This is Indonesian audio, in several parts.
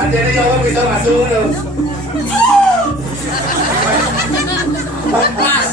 Hati-hati jawab bisa masuk loh. Pas.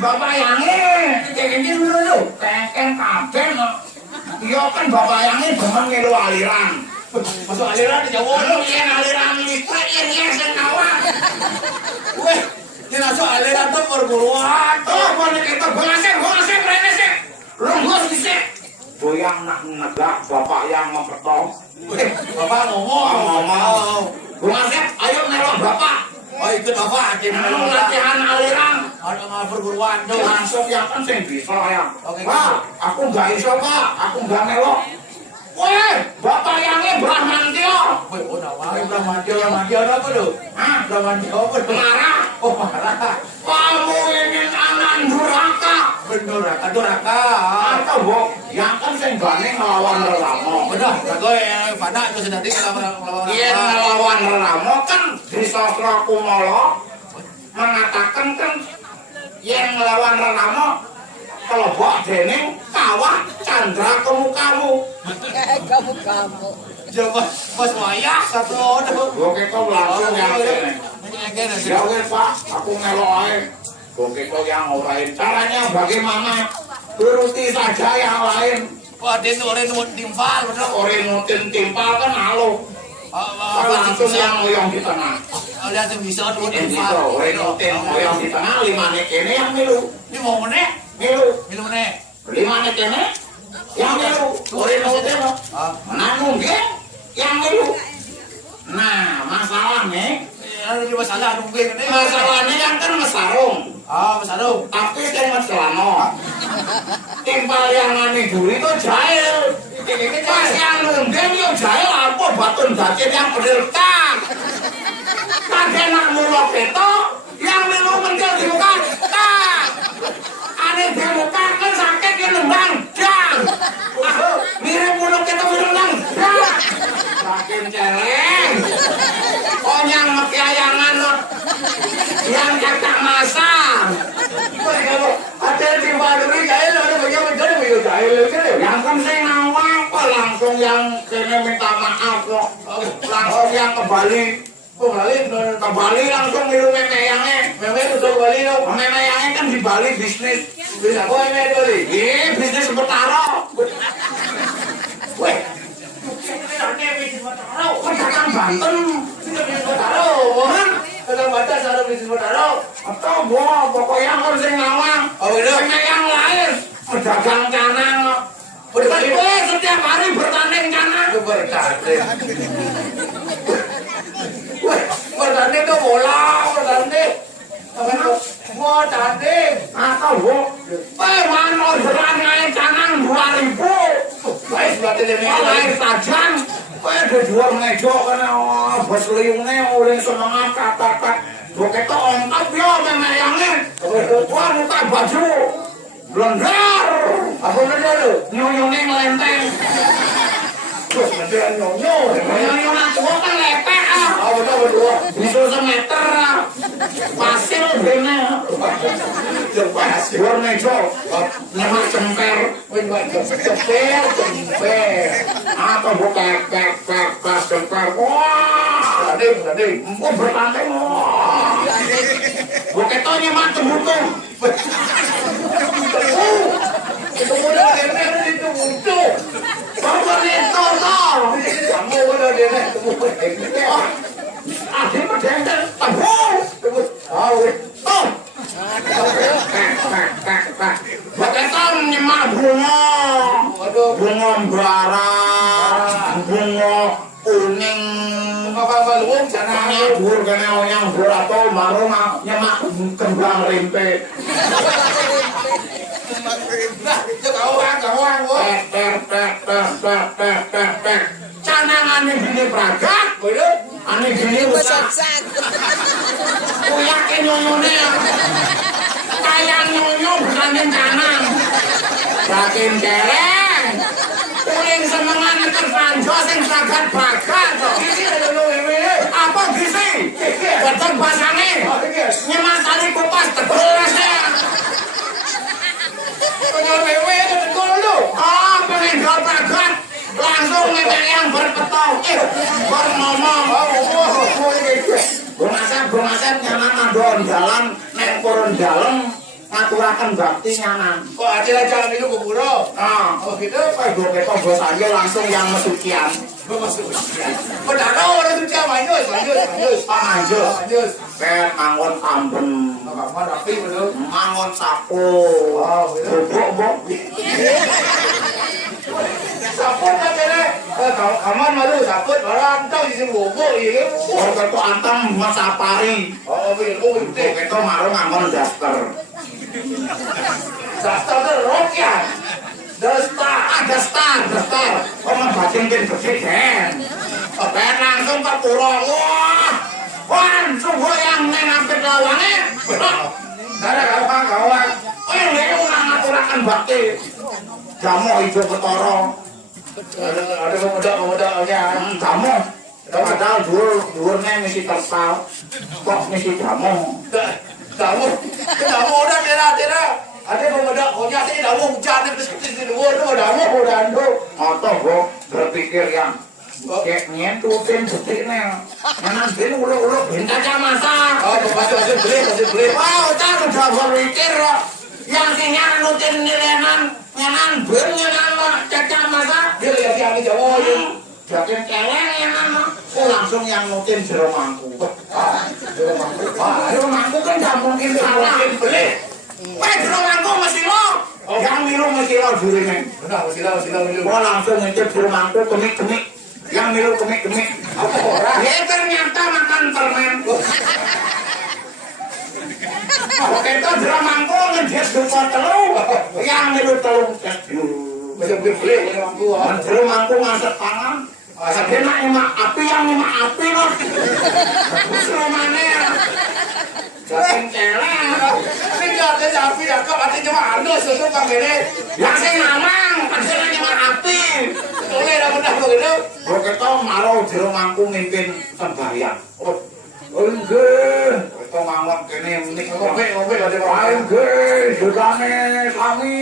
Bapak yange, ini dulu, pengen kabel no. Iya kan bapak yange demen ngelu aliran. Masuk aliran di Jawa lo, iya aliran listrik, iya sen kawan. Weh, ini masuk aliran tuh perguruan. Oh, boleh kita bolasem, rene sih. Longgos sih. Goyang nak negak bapak yang mempertong. Bapak ngomong. Bolasem, ayo nelok bapak. Oh ikut bapak, anu latihan aliran. Ada perguruan tuh langsung ya kan sing bisa ya. Pak, aku nggak iso Pak, aku nggak ngelok. Weh, bapak yange Brahmantio. Weh, udah wae Brahmantio apa tuh? Hah, Brahmantio apa tuh? Marah. Oh marah. Kamu ini anak durhaka. Durhaka. Atau bok, yang kan sing gane ngelawan Relamo. Bener, jago ya pada itu sedang ngelawan. Iya, ngelawan Relamo kan di sastra Kumolo mengatakan kan yang melawan Relamo kelebok dening kawah candra kemukamu. Kamu. Coba pas wayah satu oke kau langsung yang ya wes Pak, aku ngelok ae. Oke kau yang orain. Caranya bagaimana? Turuti saja yang lain. Wah, dia oren timpal, betul. Oren timpal kan halo. Langsung yang ngoyong di tengah. Ada yang bisa tuh timpal. Oren ngoyong di tengah, limane kene yang milu. Ini mau meneh? Milu meneh. Limane kene yang milu. Oren ngoten. Nanu nggih yang milu. Nah, masalahnya Ini masalah mungkin ini. masalahnya yang kan mesarung. Ah, masalah. Tapi kan mas celana. Timpal yang ane duri itu jahil. Pas yang nunggeng yo jahil apa batun dacet yang bedil tak. Kagak nak mulok itu yang melu menjel di muka tak. Ane di muka kan sakit yang nembang dang. Mirip mulok itu nembang dang. Makin celeng. Oh yang mekiayangan yang kata masang. Ada di Maduri jahil, ada bagian menjadi bagian jahil gitu. Yang kan saya nawang kok langsung yang kena minta maaf kok. Langsung yang kembali. Oh, balik Ke Bali langsung milu memeyangnya. memang itu Bali dong. Memeyangnya kan di Bali bisnis. Bisa kau ini Bali. Iya bisnis sementara. Weh, kok datang Banten? Kita bisa taruh. Kita baca cara bisa taruh. Atau gua pokoknya harus yang nawang. Oh, itu. Memeyang lahir. Pedagang canang. Betul setiap hari bertanding canang. Bertanding. Wah, bertanding itu bola, bertanding. Apa itu? Mau tanding. Atau gua, mana orderan ngaya canang 2000. Baik, berarti dia Lahir tajam. Ada jual ngejo karena bos liungnya oleh semangat kata-kata. Bukan itu ongkap ya memeyangnya. Wah buka baju. Blender. Apa benar lu? Nyonyongnya ngelenteng. Terus beneran nyonyo. Nyonyongnya tua kan lepek ah. Ah, betul berdua. Bisa semeter ah. Pasir bener. Jelas. Jual ngejo. Nyemak cemper. Cepet. Atau buka kas cemper. Wah. Tanding. Oh bertanding. Wah. Bukan itu nyemak cebutuh. Itu mudah dia itu muncul. Bapak itu toh. Kamu udah dia itu muncul. Adik berdendel. Tahu. Ah, weh. Oh. Bukan itu nyemak bunga. Waduh. Bunga bara. Bunga kuning. Apa lu sana? Gur kena yang atau baru nyemak kembang rimpe. Kawan, woi. Canang aneh gini pragat. Aneh gini usah. Kuyakin nyonyone. Kayak nyonyo bukanin canang. Yakin celeng. Kuling semengan terpanjo sing sagat pragat. Apa gisi? Betul pasangnya. Nyemak tali kupas tebelas ya. Pengen wewe itu betul lu. Ah, pengen pragat. Langsung ngepek yang berpetau. Berngomong. Bungasan nyaman adon jalan. Nek turun jalan. Ngaturakan bakti nyaman. Kok aja jalan itu ke pura? Ah, Oh gitu. gue ketok gue saja langsung yang mesucian. Masuk. Padahal orang itu cuma lanjut. Lanjut. Kayak mangon amben. Apa rapi betul. Mangon sapu. Wow, itu. Bok. Saput kan kene. Kalau aman malu saput barang tahu di sini bobok iya. Gue ketok antem masapari. Oh, itu. Gue ketok marung ngangon daster. Dasar itu rokya. Ada star. Orang batin kan presiden. Ben langsung ke pura. Wah, sungguh yang nengampir lawannya. Ada kawan. Oh, ini ulang ngaturakan bakti. Jamu hijau ketoro. Ada pemuda-pemudanya. Jamu. Padahal dhuwurnya misi terpal. Kok misi jamu? Kamu udah tera. Ada pemuda konya sih dawu hujan terus di luar tuh dawu dando. Atau gua berpikir yang kayak nyentutin detiknya. Nanti ulo bintangnya masa. Oh, masih beli. Wah, udah berpikir yang sinya nutin nilenan nyanan caca masa. Dia lihat yang di Jawa ya. Jadi keleng yang langsung yang nutin jero mangku. Jero mangku kan gak mungkin salah. Beli. Jero mangku mesti lo. Yang milu mesti lo jurine. Benar, sila. Gua langsung ngecek jero mangku kemik. Yang milu kemik-kemik. Apa orang? Ya ternyata makan permen. Oke itu jero mangku ngedes dupa telu. Yang milu telu. Bisa beli mangku. Jero mangku ngasep tangan. Dia nak nyemak api yang nyemak api loh. Selumane ya. Jangan celeng. Ini ada api ya, kok ada cuma anu susu panggilnya. Yang saya namang, pasirnya nyemak api. Boleh dah benar begitu. Kita malu jero mangku mimpin sembahyang. Enggak. Kita mawon kene nik Ngombe ada orang. enggak, sedane kami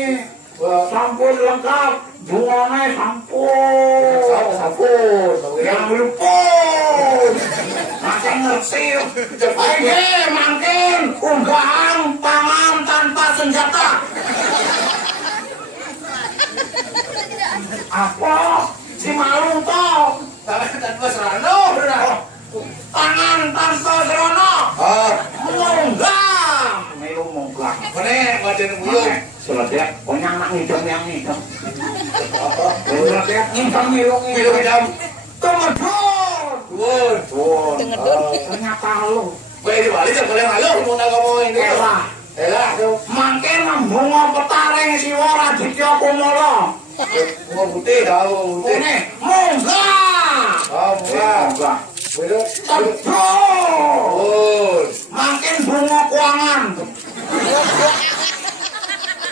sampun lengkap. Bungane sampun. Sampun. Yang luput. Masih ngerti. Ayo mangkin unggahan pangan tanpa senjata. Apa? Si malu toh. Tanpa serano, benar. Tangan tanpa serono. Munggah. Melu munggah. Mana badan buyung? Selesai. Pokoknya anak ngidam yang ngidam. Selesai ngidam ngidam Buyung jam. Tumedun. Wah. Ternyata lu. Boleh dibalik kan boleh malu mau nak ngomong ini. Elah. Elah tuh. Mangkin bunga petaring siwa Raditya Kumala. Mau putih dah, mau putih. Ini munggah. Munggah. Betul. Tebus. Makin bunga kuangan.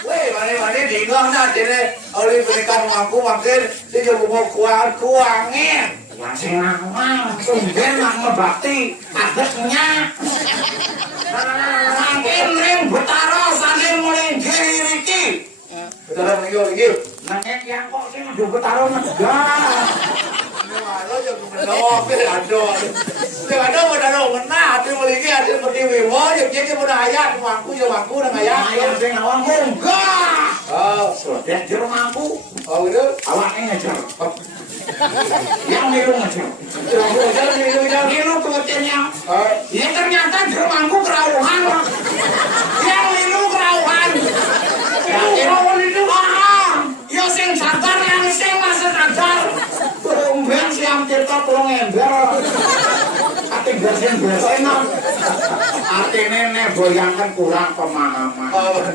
Weh, mana di ngah nak jadi oleh berikan mangku makin dia bunga kuangin. Yang sing nang tumben nang ngebakti adetnya. Makin ring betara saling mulai riki. Betul lagi. Nangek yang kok sing udah betara negara. Lo jangan menolak, ada menolak, ada memiliki, ada seperti Wiwo, jadi mudah ayat, mangku dan ayat. Ayam sing awang munggah. Oh, Sudah jero mampu. oh gitu. Awaknya ngejar. Yang milu ngejar. Milu kematiannya. Ya ternyata jero mampu kerauhan. Yang milu kerauhan. Kerauhan itu ya sing sadar yang sing masih sadar. Tumben siang tirta tolong ember. Ati bersin-bersin. Artinya nek boyangan kurang pemahaman.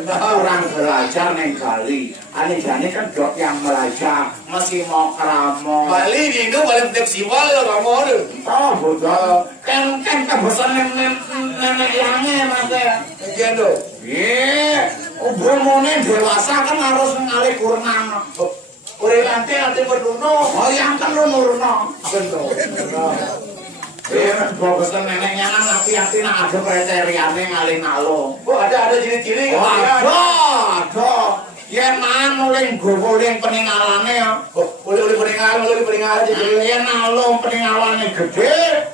Kurang belajar neng Bali. Ane jane kan dok yang belajar masih mau keramo. Bali di Indo paling penting siwal lo kamu ada. Oh bodoh. Kan kebesan nenek yangnya mas ya. Bagian do. Iya. Umurnya dewasa kan harus ngalih kurang. Udah nanti berduno. Oh yang kan lu nurno. Betul. Iya, bogosan neneknya kan hati-hati nak ada kriteriannya ngalih nalo. Oh ada ciri-ciri. Oh ada. Ya man mulai gogoling peninggalannya ya. Oh boleh peninggalan aja. Ya nalo peninggalannya gede.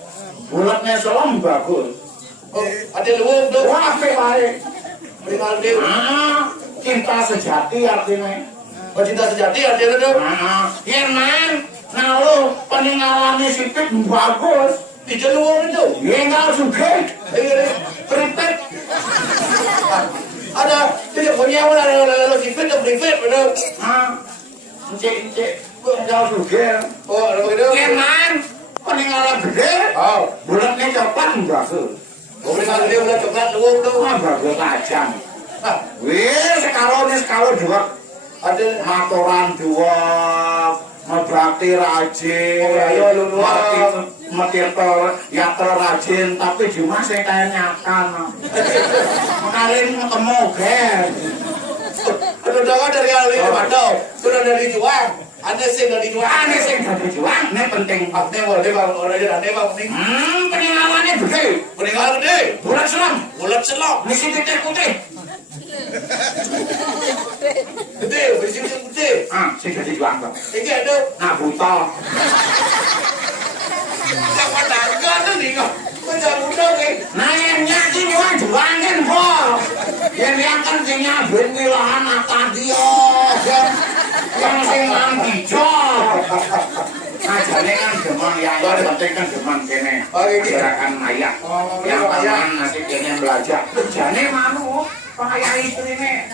Bulatnya selam bagus. Oh ada luwung tuh. Wah baik. Peninggalan dia. Cinta sejati artinya. Oh cinta sejati artinya tuh. Ya man nalo peninggalannya sipit bagus. Di luwung itu. Ya enggak suka. Pripet. Ada tidak punya ada sipit atau private bener. Encik, enggak suka. Oh ada begitu. Ya man peninggalan gede. Oh. Bulatnya coklat bagus. Peninggalan dia udah coklat luwung tuh. Bagus tajam. Ah. Wih, sekalo dua. Ada Matoran dua. Ngebakti rajin, metir rajin, tapi cuma saya kayak nyakan. Kalian ketemu kan? Kedudukan dari ahli Bandung, sudah dari juang, ada sih dari juang, Ini penting. Ini boleh bang, orang bang, ini. Peninggalannya gede. Peninggalan gede, Bulat selam. Misi titik putih. gede, bersih putih. Sing gede juang bang. Ini ada. Nah buta. Siapa naga tuh nih kok? Macam muda nih. Nah yang nyaki juangin kok. Yang kan sing nyabin wilahan Atadio. Yang sing hijau. Ajane kan demam yang penting kan demam kene. Gerakan mayat. Yang paman masih kene belajar. Jane manu, Pak Yai istrine.